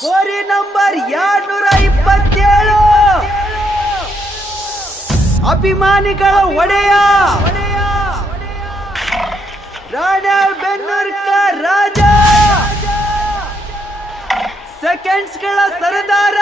ಕೋರಿ ನಂಬರ್ 227 ಅಭಿಮಾನಿಗಳ ಒಡೆಯ ರಾಣೆಬೆನ್ನೂರ್ ರಾಜ ಸೆಕೆಂಡ್ಸ್ ಗಳ ಸರದಾರ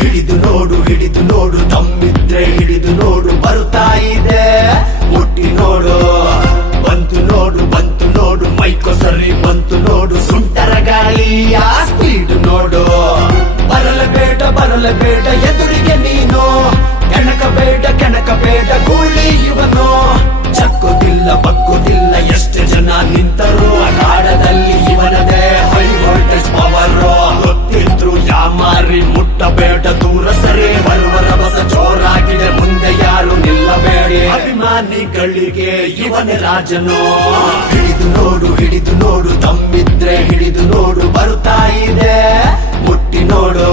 ಹಿಡಿದು ನೋಡು ತಮ್ಮಿದ್ರೆ ಹಿಡಿದು ನೋಡು ಬರುತ್ತಾ ಇದೆ ಮುಟ್ಟಿ ನೋಡು ಬಂತು ನೋಡು ಮೈಕೋ ಸರಿ ಬಂತು ನೋಡು ಸುಂಟರ ಗಾಳಿಯ ಸ್ಪೀಡ್ ನೋಡು ಬರಲಬೇಡ ಎದುರಿಗೆ ನೀನು ಕೆಣಕ ಬೇಡ ಗೂಳಿ ಇವನು ಚಕ್ಕೋದಿಲ್ಲ ಬಗ್ಗೋದಿಲ್ಲ ಎಷ್ಟು ಜನ ನಿಂತರು ಅಖಾಡದಲ್ಲಿ ಇವನದೇ ಹೈ ವೋಲ್ಟೇಜ್ ಪವರ್ ಗೊತ್ತಿದ್ರು ಯಾಮಾರಿ ಮುಟ್ಟಬೇಡ ದೂರ ಸರಿ ಬರುವ ರಭಸ ಜೋರಾಗಿದೆ ಮುಂದೆ ಯಾರು ನಿಲ್ಲಬೇಡಿ ಅಭಿಮಾನಿಗಳಿಗೆ ಇವನೇ ರಾಜನು ಹಿಡಿದು ನೋಡು ತಮ್ಮಿದ್ರೆ ಹಿಡಿದು ನೋಡು ಬರುತ್ತಾ ಇದೆ ಮುಟ್ಟಿ ನೋಡು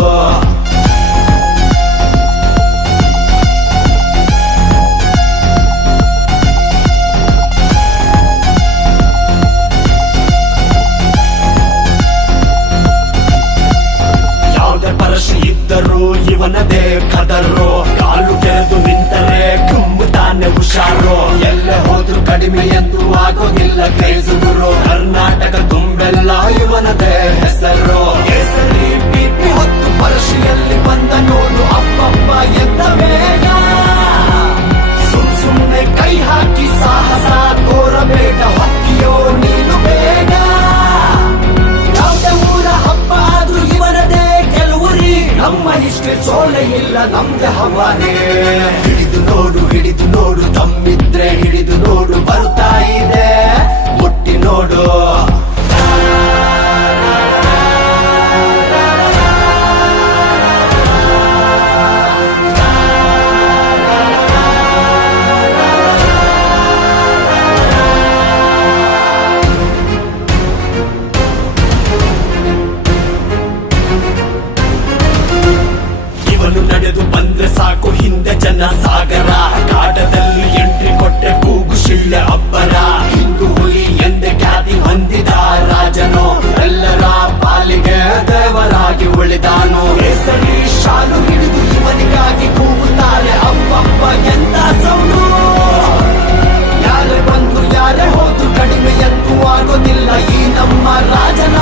ಇವನದೇ ಕದರು ಕಾಲು ಕೆರೆದು ನಿಂತರೆ ಕುಮ್ಮುತ್ತಾನೆ ಹುಷಾರು ಎಲ್ಲೇ ಹೋದ್ರು ಕಡಿಮೆ ಎಂದು ಆಗೋದಿಲ್ಲ ಕ್ರೇಜ್ ಗುರು ಕರ್ನಾಟಕ ತುಂಬೆಲ್ಲ ಇವನದೇ ಹೆಸರು ಕೇಸರಿ ಪಿಪಿ ಹೊತ್ತು ಪರಶಿಯಲ್ಲಿ ಬಂದ ನೋಡು ಅಪ್ಪಪ್ಪ ಎಂದ ಬೇಗ ಸುಮ್ನೆ ಕೈ ಹಾಕಿ ಸಾಹಸ ತೋರಬೇಡ ಹೊಕ್ಕಿಯೋ ನೀನು ಬೇಗ ಯಾವುದೇ ಊರ ಹಬ್ಬ ಆದ್ರೂ ಇವನದೇ ಗೆಲುವುರಿ ನಮ್ಮ ಇಷ್ಟೇ ಸೋಲೆ ಇಲ್ಲ ನಮ್ದೆ ಹವಾನೆ ಹಿಡಿದು ನೋಡು ತಮ್ಮಿದ್ರೆ ಹಿಡಿದು ನೋಡು ಬರುತ್ತಾ ಇದೆ ಮುಟ್ಟಿ ನೋಡು ನಡೆದು ಬಂದ್ರೆ ಸಾಕು ಹಿಂದೆ ಜನ ಸಾಗರ ಕಾಟದಲ್ಲಿ ಎಂಟ್ರಿ ಕೊಟ್ಟೆ ಕೂಗು ಶಿಳ್ಳೆ ಅಬ್ಬರ ಹಿಂದೂ ಹುಲಿ ಎಂದೇ ಖ್ಯಾತಿ ಹೊಂದಿದ ರಾಜನು ಎಲ್ಲರ ಪಾಲಿಗೆ ದೇವರಾಗಿ ಉಳಿದಾನು ಕೇಸರಿ ಶಾಲು ಹಿಡಿದು ಇವನಿಗಾಗಿ ಕೂಗುತ್ತಾರೆ ಅಪ್ಪಪ್ಪ ಎಂತ ಸೌಂಡು ಯಾರೇ ಬಂದ್ರು ಯಾರೇ ಹೋದ್ರು ಕಡಿಮೆ ಎಂದು ಆಗೋದಿಲ್ಲ ಈ ನಮ್ಮ ರಾಜನ